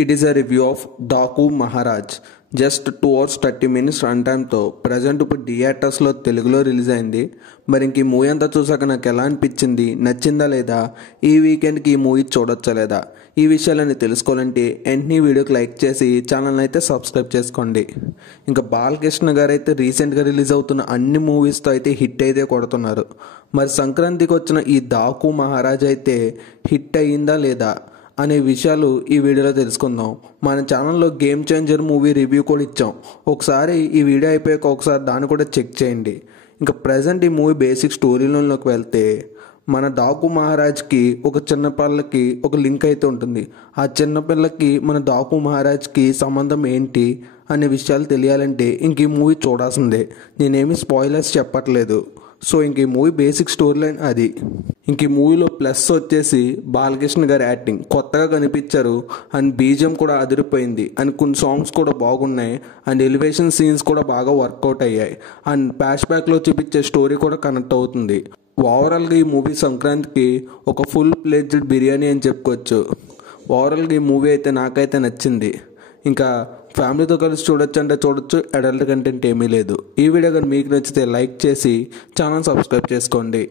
It is a review of Daku Maharaj. Just 2 hours 30 minutes run టైమ్తో present ఇప్పుడు థియేటర్స్లో తెలుగులో రిలీజ్ అయింది. మరి ఇంక ఈ మూవీ అంతా చూసాక నాకు ఎలా అనిపించింది, నచ్చిందా లేదా, ఈ వీకెండ్కి ఈ మూవీ చూడొచ్చా లేదా, ఈ విషయాలన్నీ తెలుసుకోవాలంటే వెంటనే వీడియోకి లైక్ చేసి ఛానల్ని అయితే సబ్స్క్రైబ్ చేసుకోండి. ఇంకా బాలకృష్ణ గారు అయితే రీసెంట్గా రిలీజ్ అవుతున్న అన్ని మూవీస్తో అయితే హిట్ అయితే కొడుతున్నారు. మరి సంక్రాంతికి వచ్చిన ఈ దాకు మహారాజ్ అయితే హిట్ అయ్యిందా లేదా అనే విషయాలు ఈ వీడియోలో తెలుసుకుందాం. మన ఛానల్లో గేమ్ చేంజర్ మూవీ రివ్యూ కూడా ఇచ్చాం, ఒకసారి ఈ వీడియో అయిపోయాక ఒకసారి దాన్ని కూడా చెక్ చేయండి. ఇంకా ప్రజెంట్ ఈ మూవీ బేసిక్ స్టోరీలోకి వెళ్తే మన దాకు మహారాజ్కి ఒక చిన్నపిల్లకి ఒక లింక్ అయితే ఉంటుంది. ఆ చిన్నపిల్లకి మన దాకు మహారాజ్కి సంబంధం ఏంటి అనే విషయాలు తెలియాలంటే ఇంక ఈ మూవీ చూడాల్సిందే. నేనేమి స్పాయిలర్స్ చెప్పట్లేదు. సో ఇంక ఈ మూవీ బేసిక్ స్టోరీ లైన్ అది. ఇంక ఈ మూవీలో ప్లస్ వచ్చేసి బాలకృష్ణ గారి యాక్టింగ్ కొత్తగా కనిపించారు అండ్ బీజిఎం కూడా అదిరిపోయింది అండ్ కొన్ని సాంగ్స్ కూడా బాగున్నాయి అండ్ ఎలివేషన్ సీన్స్ కూడా బాగా వర్కౌట్ అయ్యాయి అండ్ ఫ్లాష్ బ్యాక్లో చూపించే స్టోరీ కూడా కనెక్ట్ అవుతుంది. ఓవరాల్గా ఈ మూవీ సంక్రాంతికి ఒక ఫుల్ ప్లేజ్డ్ బిర్యానీ అని చెప్పుకోవచ్చు. ఓవరాల్గా ఈ మూవీ అయితే నాకైతే నచ్చింది. ఇంకా ఫ్యామిలీతో కలిసి చూడొచ్చు అంటే చూడొచ్చు, అడల్ట్ కంటెంట్ ఏమీ లేదు. ఈ వీడియో కానీ మీకు నచ్చితే లైక్ చేసి ఛానల్ సబ్స్క్రైబ్ చేసుకోండి.